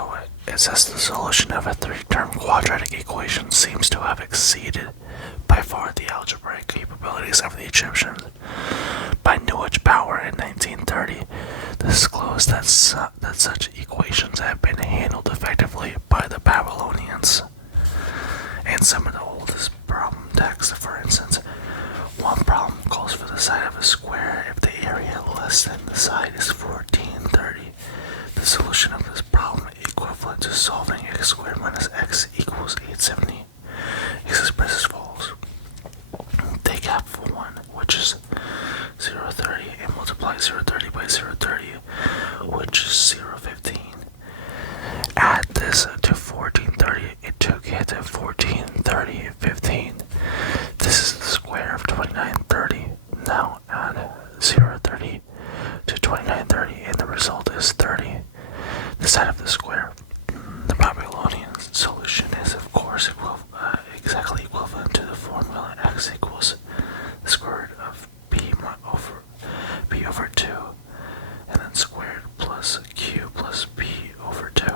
So it says the solution of a three-term quadratic equation seems to have exceeded by far the algebraic capabilities of the Egyptians. By Newage Power in 1930, disclosed that such equations have been handled effectively by the Babylonians. And some of the oldest problem texts, for instance, one problem calls for the side of a square if the area less than the side is 1430. The solution of this problem, equivalent to solving x squared minus x equals 870, is expressed as follows. Take half of 1, which is 030, and multiply 030 by 030, which is 015. Add this to 1430, it took it to 1430, 15. This is the square of 2930. Now add 030 to 2930, and the result is 30. The side of the square. The Babylonian solution is, of course, exactly equivalent to the formula x equals the square root of b over 2, and then squared plus q plus b over 2.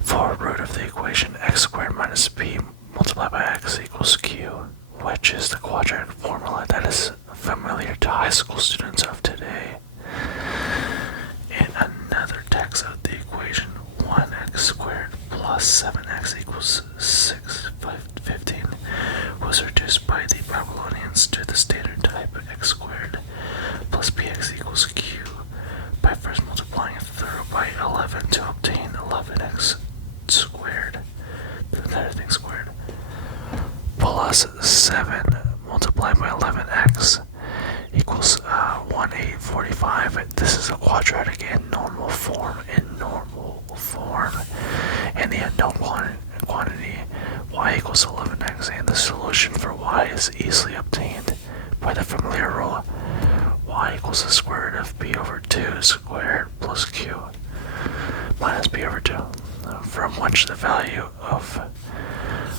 For root of the equation x squared minus b multiplied by x equals q, which is the quadratic formula that is familiar to high school students of today. In another text of the equation, 1x squared plus 7x equals 15 was reduced by the Babylonians to the standard type x squared plus bx equals q by first multiplying it through by 11 to obtain 11x squared, the entire thing squared, plus 7 multiplied by 11x equals 1845. This is a quadratic in normal form. And the unknown quantity y equals 11x, and the solution for y is easily obtained by the familiar rule y equals the square root of b over 2 squared plus q minus b over 2, from which the value of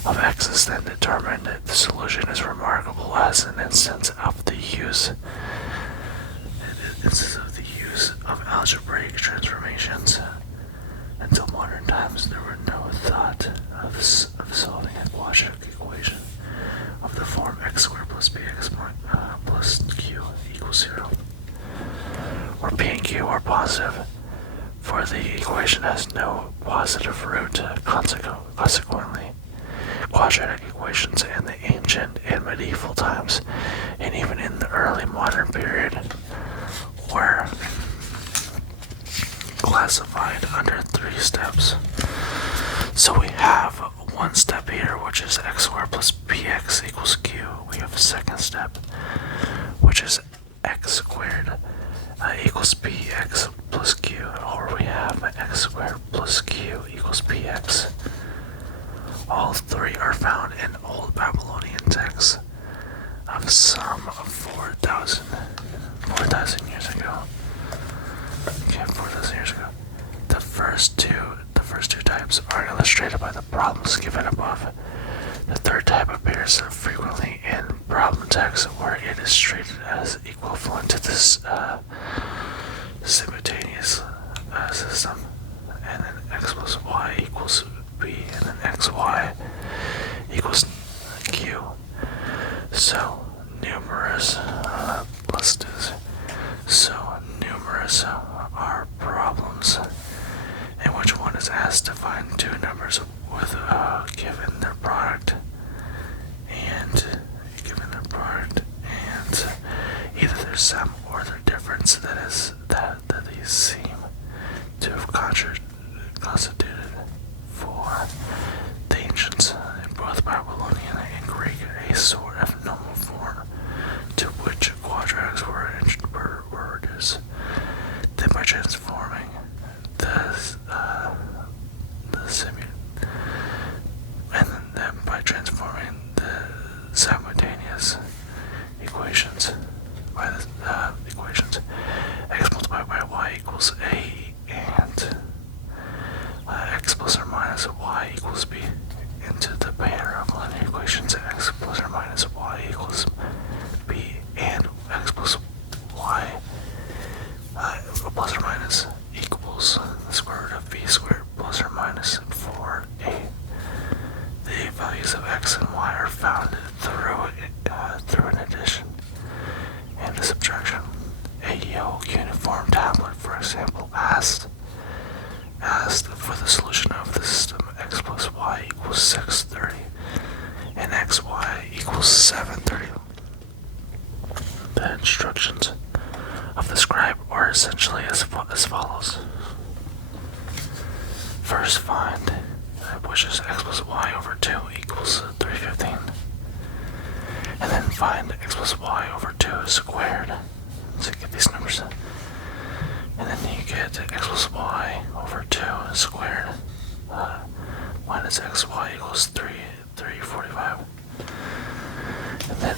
x is then determined. The solution is remarkable as an instance of the use of algebraic transformations. Until modern times, there were no thought of solving a quadratic equation of the form x squared plus bx plus q equals 0, where p and q are positive, for the equation has no positive root. Consequently, quadratic equations in the ancient and medieval times, and even in the early modern period, were classified under 3 steps. So we have one step here, which is x squared plus bx equals q. We have a second step, which is x squared equals bx plus q, or we have x squared plus q equals bx. All 3 are found in old Babylonian texts of some 4,000 years ago. Okay, 4,000 years ago. The first two types are illustrated by the problems given above. The third type appears frequently in problem texts where it is treated as equivalent to this simultaneous system, and then x plus y equals b, and then xy equals q. So numerous, let's do this. So numerous are problems in which one is asked to find two numbers with given their product, and either their sum or their difference, that these seem to have constituted for the ancients in both Babylonian and Greek a sort of normal form to which quadratics were reduced. Then by transforming the simultaneous equations by the equations x multiplied by y equals a and x plus or minus y equals b into the pair of linear equations x plus or minus y equals b and x plus y plus or minus equals the square root of b b squared plus or minus 4a. The values of x and y are found through an addition and a subtraction. A Yale uniform tablet, for example, asked for the solution of the system x plus y equals 630 and xy equals 730. The instructions of the scribe are essentially as follows. First, find which is x plus y over 2 equals 315. And then find x plus y over 2 squared. So you get these numbers. And then you get x plus y over 2 squared minus xy equals 345. And then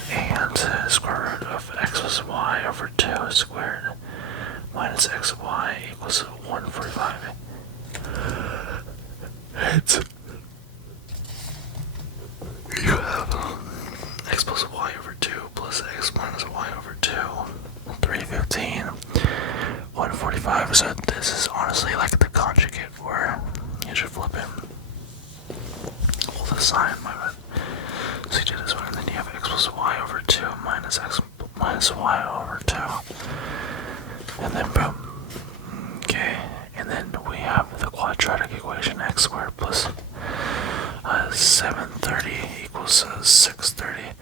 square root of x plus y over 2 squared minus xy equals 145. Hence, you have x plus y over 2 plus x minus y over 2, 315, 145. So this is honestly like the conjugate where you should flip it. Hold the sign, my bad. So you do this one, and then you have x plus y over 2 minus x minus y over 2. And then boom. Okay, and then we have the quadratic equation x squared plus 730 equals 630.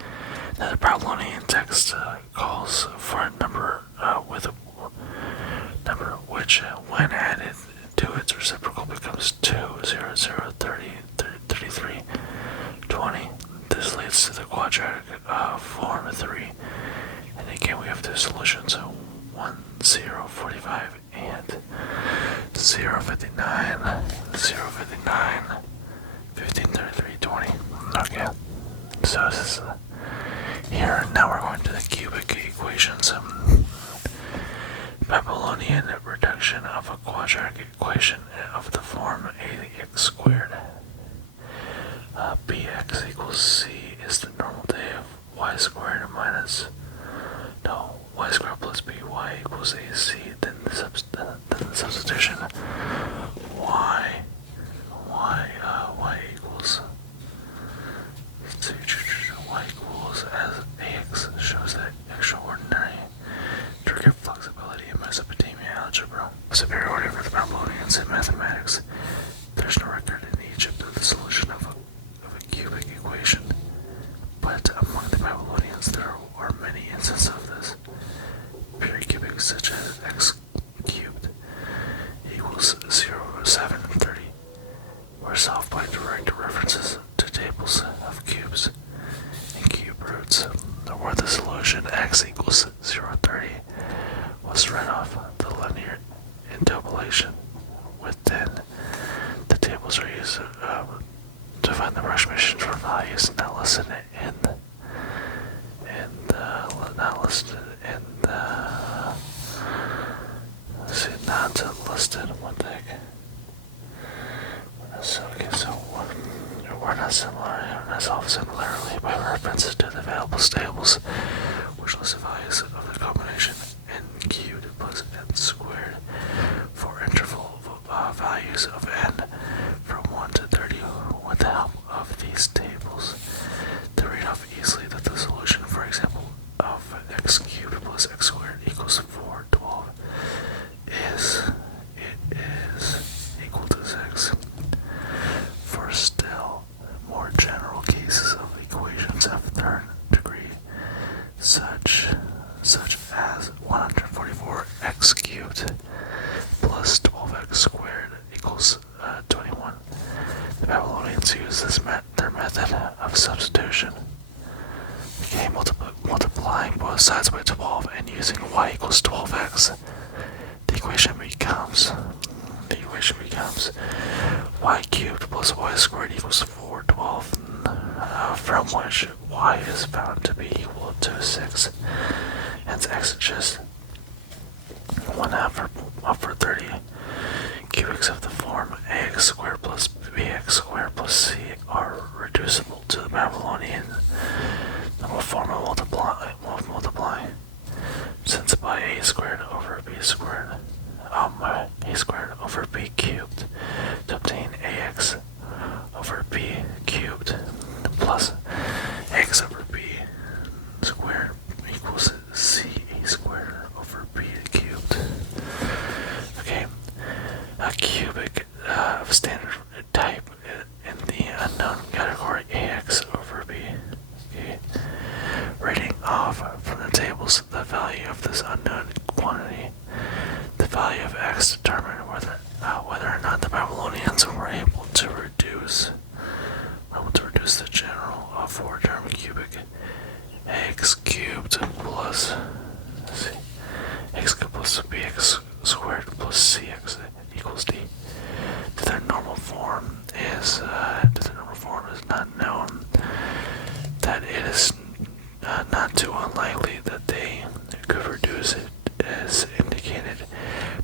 Now the Babylonian text calls for a number with a number which, when added to its reciprocal, becomes 2, 0, 0, 30, 33, 20. This leads to the quadratic form of 3. And again, we have two solutions, 1, 0, 45, and 0, 59, 0, 59, 15, 33, 20. Okay, so this is here. Now we're going to the cubic equations. Babylonian reduction of a quadratic equation of the form ax squared. Bx equals c is the normal day of y squared minus y squared plus by equals ac. Then the substitution y equals y equals as ax shows that extraordinary degree of flexibility in Mesopotamia algebra. Superiority for the Babylonians in mathematics. There's no record in Egypt of the solution of a cubic equation, but among the Babylonians there are many instances of this. Pure cubics such as x cubed equals 0, 7, and 30 were solved by direct references to tables of cubes and cube roots, where the solution x equals 0, 30 was read off the linear interpolation. Within the tables are used to find the rush missions for values not listed in the not listed. What the heck? Okay, so we're not similar. We're not solved similarly by references to the available tables, which list the values of the combination n cubed plus n squared for interval values of n from 1 to 30. With the help of these tables, they read off easily that the solution, for example, of x cubed plus x squared equals 412 is equal to 6. For still more general cases of equations of third degree, such as 144x cubed plus 12x squared equals 21. The Babylonians used their method of substitution. Okay, multiplying both sides by 12 and using y equals 12x. The equation becomes y cubed plus y squared equals 412, from which y is found to be equal to 6. Hence x is just 1/2 for 30. Cubics of the form ax squared plus bx squared plus c are reducible to the Babylonian form of multiplying, since by a squared over b squared, a squared over b cubed to obtain ax over b cubed plus x over b squared equals ca squared over b cubed. Okay, a cubic of standard type in the unknown category ax over b. Okay, reading off from the tables the value of this unknown quantity, the value of x determined whether or not the Babylonians were able to reduce the general four-term cubic x cubed plus x cubed plus bx squared plus cx equals d. To their normal form is not known. That it is not too unlikely that they could reduce it, as indicated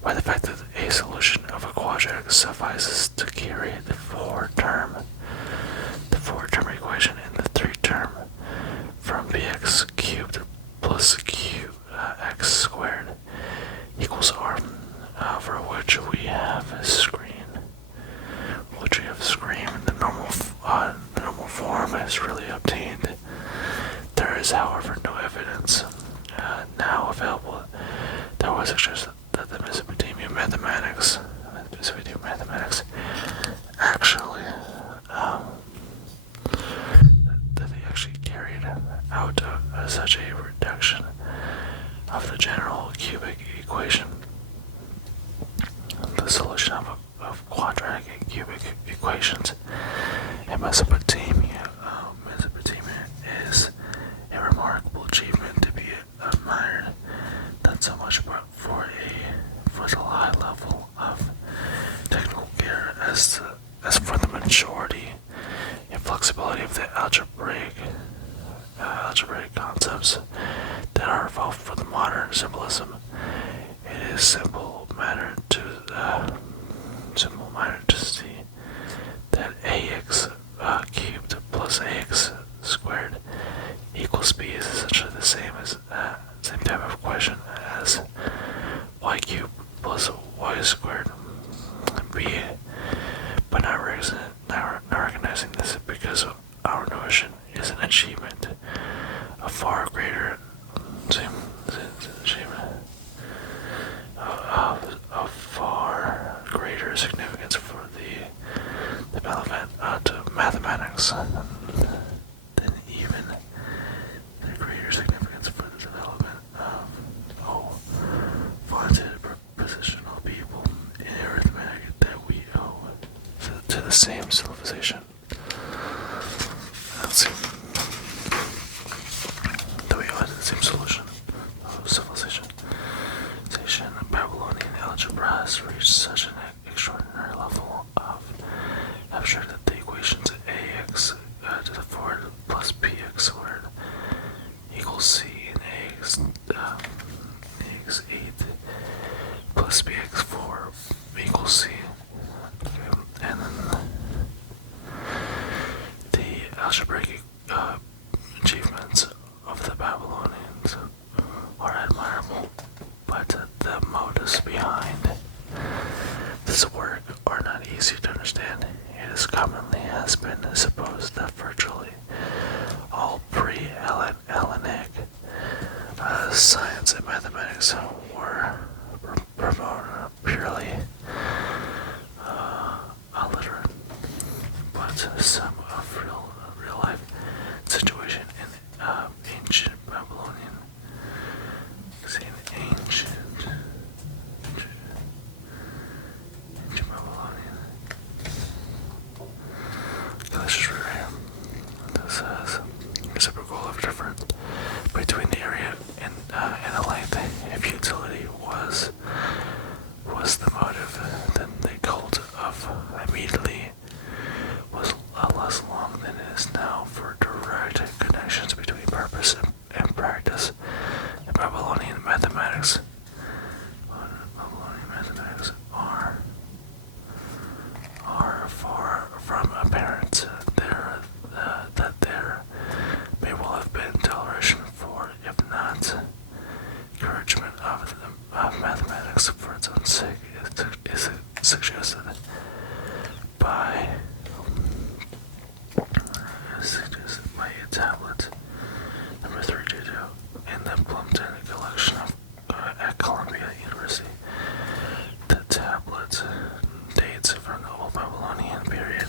by the fact that a solution of a quadratic suffices to carry the four-term equation in the three-term from bx cubed plus x squared equals r, for which we have a screen. The normal form is really obtained. There is, however, no evidence now available that would suggest that the Mesopotamian mathematics actually that they actually carried out such a reduction of the general cubic equation. The solution of quadratic and cubic equations in Mesopotamia is a remarkable achievement to be admired, not so much for the high level of technical care as for the maturity and flexibility of the algebraic concepts that are evolved for the modern symbolism. It is simple matter to see that ax cubed plus ax squared equals b is essentially the same type of question as y cubed plus y squared b, but not recognizing this because our notion is an achievement of far greater significance for the development to mathematics than even the greater significance for the development of vaunted propositional people in arithmetic that we owe to the same civilization. Let's see. That we owe to the same solution of civilization. Babylonian algebra has reached such an extraordinary level of abstract that the equations ax to the fourth plus bx squared equals c and ax 8 plus bx 4 equals c. Okay. And then the algebraic achievements of the Babylonians are admirable, but the motives behind this work are not easy to understand. It is commonly has been supposed that virtually all pre-Hellenic science and mathematics were purely illiterate, but some of real life situation in ancient Babylonian. Babylonian. Let's just read right here. This says reciprocal of difference between the area and the length. If utility was the motive, then the cult of immediately was less long than it is now for direct connections between purpose and practice. In Babylonian mathematics are far from apparent. That there may well have been toleration for, if not encouragement of mathematics for its own sake, is suggested. by by a tablet number 322 in the Plimpton collection at Columbia University. The tablet dates from the Old Babylonian period,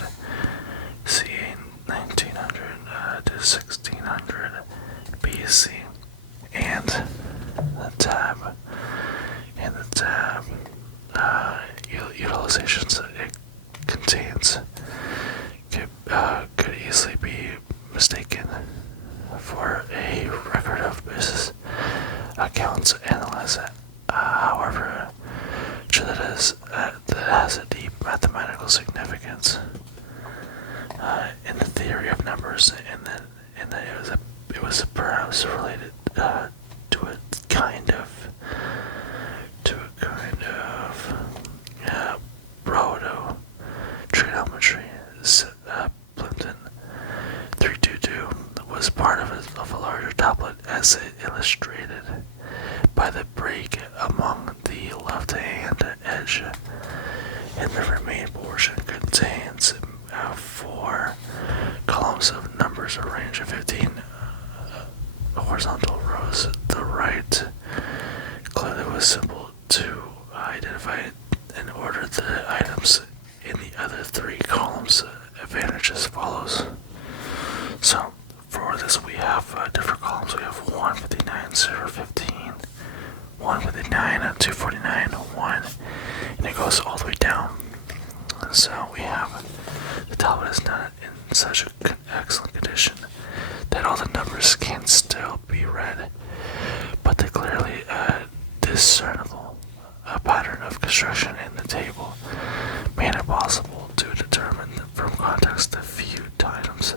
ca. 1900 to 1600 BC, and the tab utilizations it contains could easily be mistaken for a record of business accounts analyzed. However, true that has a deep mathematical significance in the theory of numbers, and that it was perhaps related to a kind of proto trigonometry. Plimpton 322 was part of a larger tablet, as illustrated by the break among the left-hand edge, and the remaining portion contains 4 columns of numbers arranged in 15 horizontal rows. The right clearly was simple to identify and order the items in the other 3 columns. Advantage as follows. So for this we have different columns. We have 159, 015, 159, 249, 1, and it goes all the way down. So we have the tablet is not in such an excellent condition that all the numbers can still be read, but the clearly discernible pattern of construction in the table made it possible to determine from context the few items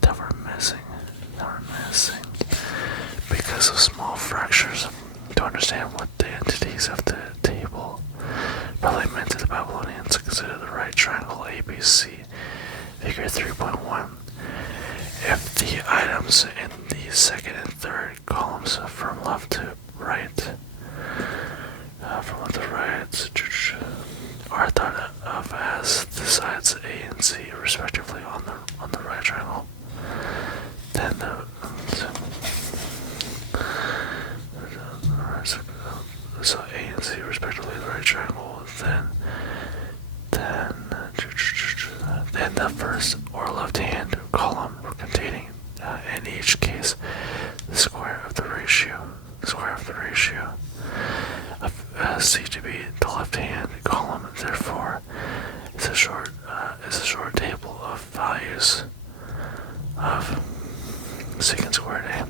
that were missing because of small fractures. To understand what the entities of the table probably meant to the Babylonians, consider the right triangle ABC, figure 3.1. If the items in the second and third columns from left to right, are thought of as the sides A and C respectively on the right triangle, then so A and C respectively the right triangle, then the first or left-hand column containing in each case the square of the ratio of C to be the left-hand column. Therefore, is a short table of values of secant squared A.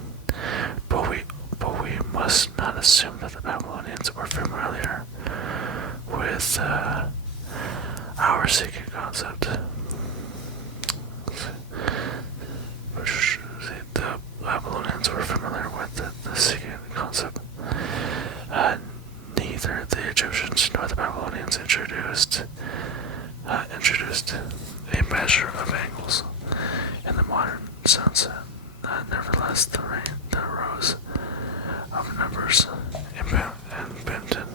But we must not assume that the Babylonians were familiar with our secant concept. The Babylonians were familiar with the secant concept. Neither the Egyptians nor the Babylonians introduced a measure of angles in the modern sense. Nevertheless, the rows of numbers in Plimpton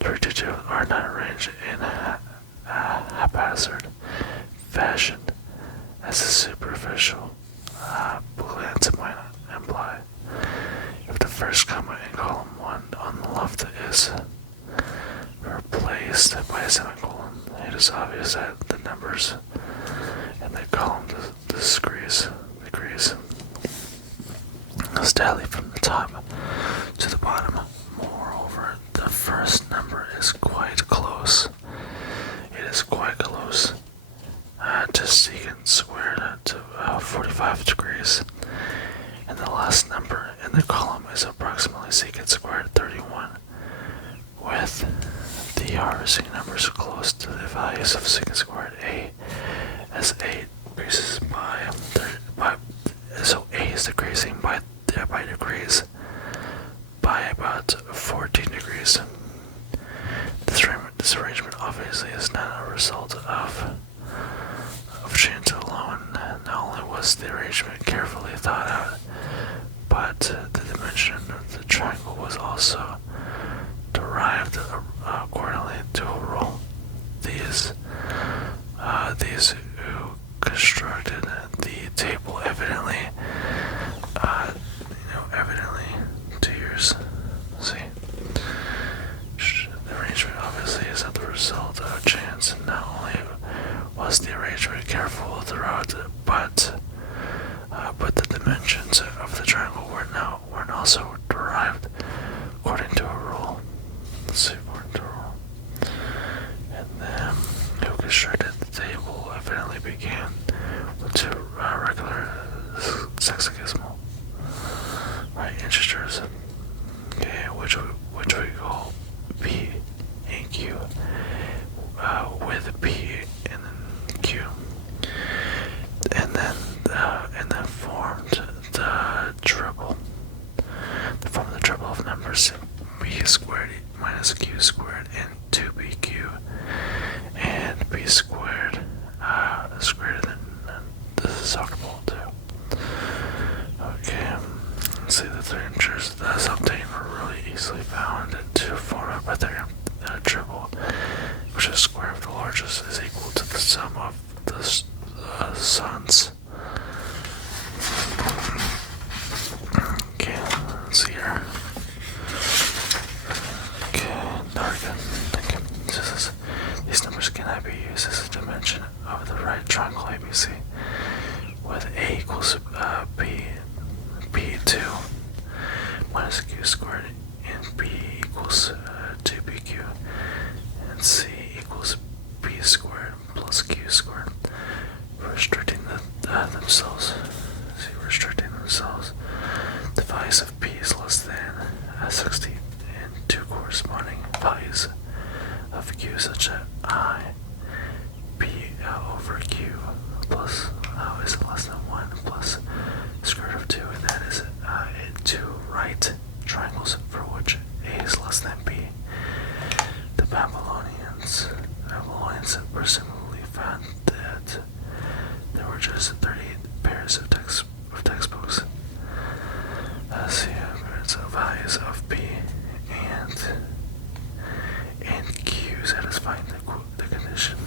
322 are not arranged in a haphazard fashion, as a superficial glance might imply. If the first comma in column 1 on the left is replaced by a semicolon, it is obvious that the numbers in the column decrease steadily from the top to the bottom. Moreover, the first number is quite close. It is quite close to secant squared to 45 degrees, and the last number in the column is approximately secant squared 31, with the receiving numbers close to the values of secant squared A, as A decreases so A is decreasing by degrees by about 14 degrees. This arrangement obviously is not a result of chance alone. Not only was the arrangement carefully thought out, but the dimension of the triangle was also derived accordingly to a rule. The these who constructed the table evidently, 2 years. See, the arrangement obviously is not the result of chance, and not only was the arrangement careful throughout, but the dimensions of the triangle were also derived according to a rule. Let's see, according to a rule. And then, who constructed the table evidently began with two regular sexagesimal integers, okay, which we call p and q, with p and then q, and then formed the triple. The form of the triple of numbers b squared minus q squared and 2bq and b squared is greater than this is soccer ball too. Okay, let's see, the three integers thus obtained were really easily found to form a Pythagorean triple, which the square of the largest is equal to the sum of the sons. Okay, let's see here. Okay, very good. Thank you. These numbers cannot be used as a dimension of the right triangle ABC, with A equals B2 minus Q squared, and B equals 2BQ, and C equals B squared plus Q squared, restricting themselves. The values of P is less than 60, and two corresponding values of Q such that I P over Q plus is less than 1 plus square root of 2, and that is two right triangles for which A is less than B. The Babylonians presumably found that there were just 38 pairs of textbooks. See, values of P and Q satisfying the condition.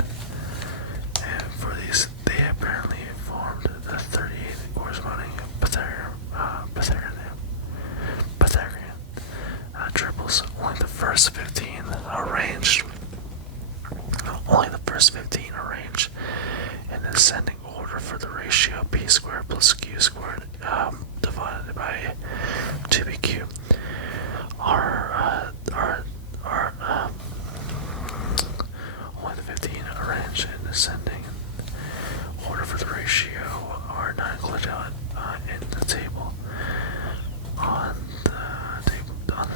And for these, they apparently formed the 38 corresponding Pythagorean triples. Only the first 15 arranged in ascending order for the ratio P squared plus Q squared divided by 2BQ are only the 15 arranged in ascending order for the ratio are not included in the table on the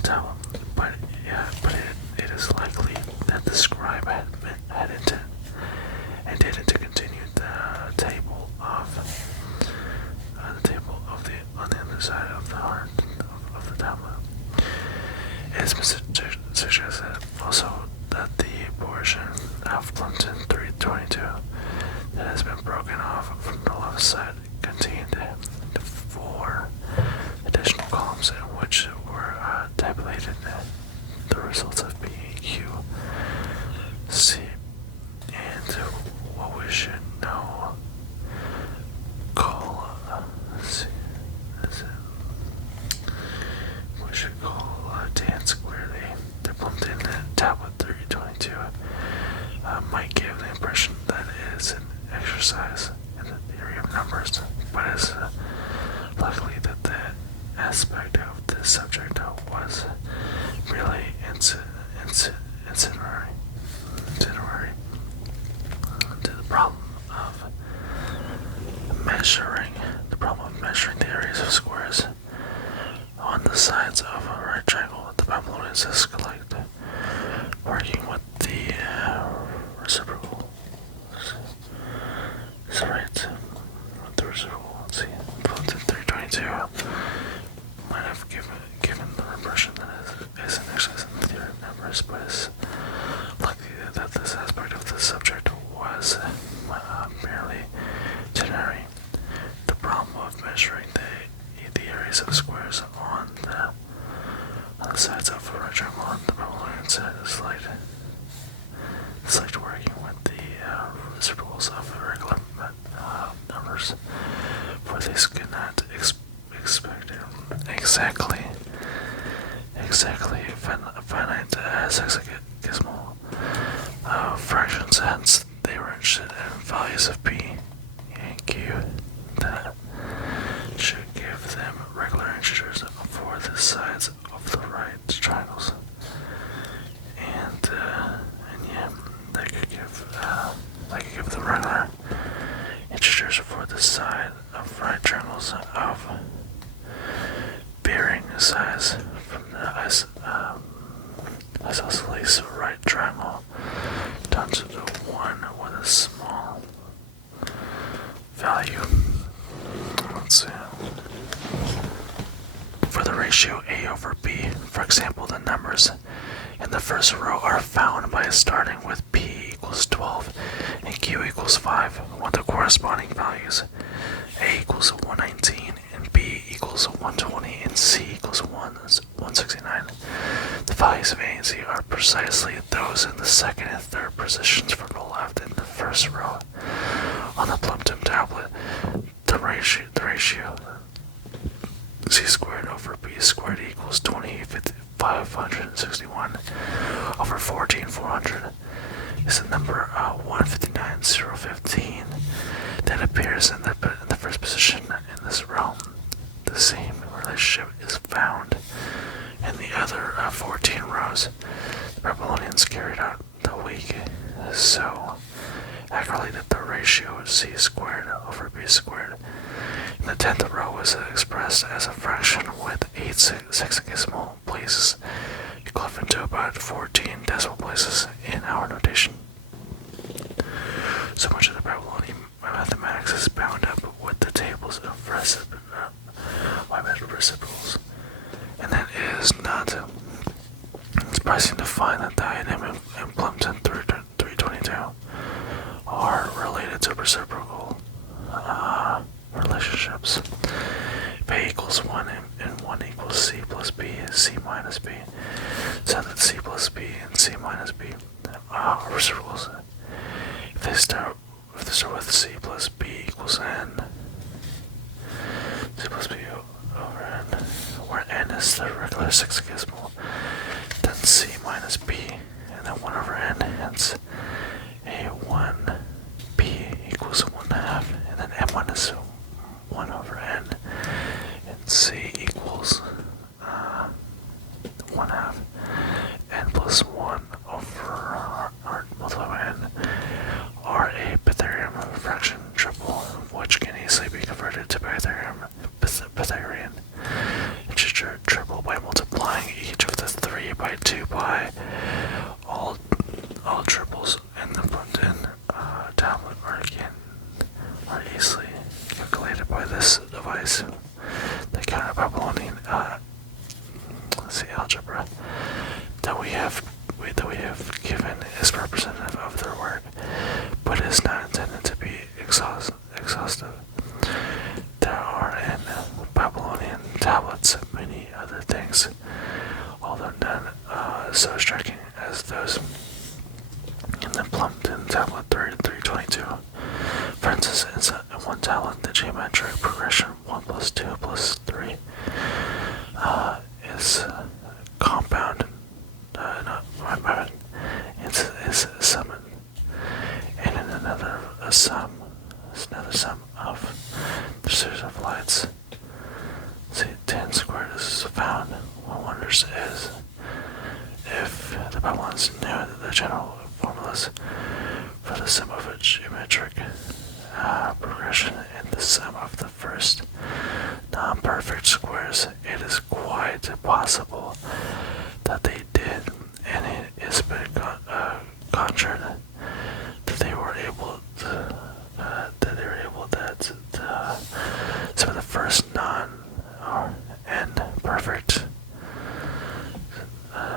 table, but it is likely that the scribe had intended to continue the table on the other side of the heart of the tablet. It has been suggested also that the portion of Plimpton 322 that has been broken off from the left side contained 4 additional columns in which were tabulated the results of P, Q, C, and what we should now call tan squared A. The Plimpton tablet 322 might give the impression that it is an exercise in the theory of numbers, but it's likely that the aspect of the subject was really incinerary to the problem of measuring the areas of squares on the sides of a right triangle. The Babylonians collect, working with the reciprocal. So right, with the reciprocal. Let's see, Plimpton 322 might have given the impression that it is an exercise in the theory of numbers, but it's likely that this aspect of the subject was merely generary. The problem of measuring the areas of squares on the sides of a right triangle on the values of P and Q that should give them regular integers for the sides of the right triangles. And yeah, they could give the regular integers for the side of right triangles of varying size from the isosceles right triangle down to the one with a small value. Let's see. For the ratio A over B, for example, the numbers in the first row are found by starting with P equals 12 and Q equals 5 with the corresponding values. A equals 119 and B equals 120 and C equals 169. The values of A and C are precisely those in the second and third positions from the left in the first row. On the Plumpton tablet, the ratio C squared over B squared equals 561 over 14400 is the number 159015 that appears in the first position in this row. The same relationship is found in the other 14 rows. The Babylonians carried out the week so accurately that the ratio C squared over B squared in the 10th row is expressed as a fraction with 8 sexagesimal places, equivalent to about 14 decimal places in our notation. So much of the Babylonian mathematics is bound up with the tables of reciprocals, and that is not surprising to find that the item in Plumpton 322 are related to reciprocal relationships. If A equals 1 and 1 equals C plus B is C minus B, so that C plus B and C minus B are reciprocals. If they start with C plus B equals N, C plus B over N, where N is the regular sexagesimal, then C minus B, and then 1 over N, hence A1 B equals 1/2, and then M minus 1 over N, and C equals 1/2, N plus 1 over R multiplied by N, are a Pythagorean fraction triple, which can easily be converted to Pythagorean integer triple by multiplying each of the 3 by 2 by all triples in the Plumpton tablet are easily calculated by this device. The counter Babylonian algebra that we have given is representative of their work, but is not intended to be exhaustive. There are in Babylonian tablets many other things, although none so striking as those in the Plumpton tablet 322. For instance, in one tablet, the geometric progression 1 plus 2 plus 3 is compound. Is summoned, and in another sum of the series of lights. See, 10 squared is found. One wonders is if the Babylonians knew the general formulas for the sum of a geometric progression and the sum of the first non-perfect squares. It is quite possible that they did, and it is been conjured that they were able to some of the first perfect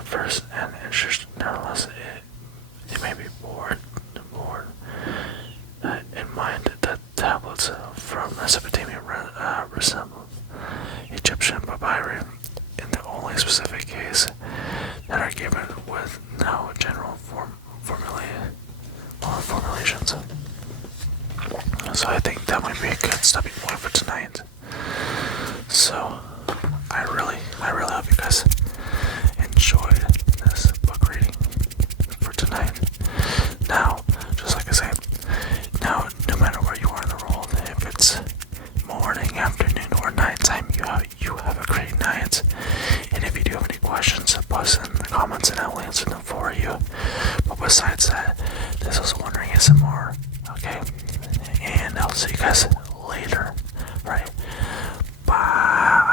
first and integers. Nevertheless, it may be borne in mind that tablets from Mesopotamia resemble Egyptian papyri in the only specific case that are given with no general formulations. So I think that might be a good stopping point for tonight. So I really hope you guys enjoyed this book reading for tonight. Now, just like I said, now comments and I'll answer them for you. But besides that, this was Wondering ASMR, okay? And I'll see you guys later, right? Bye.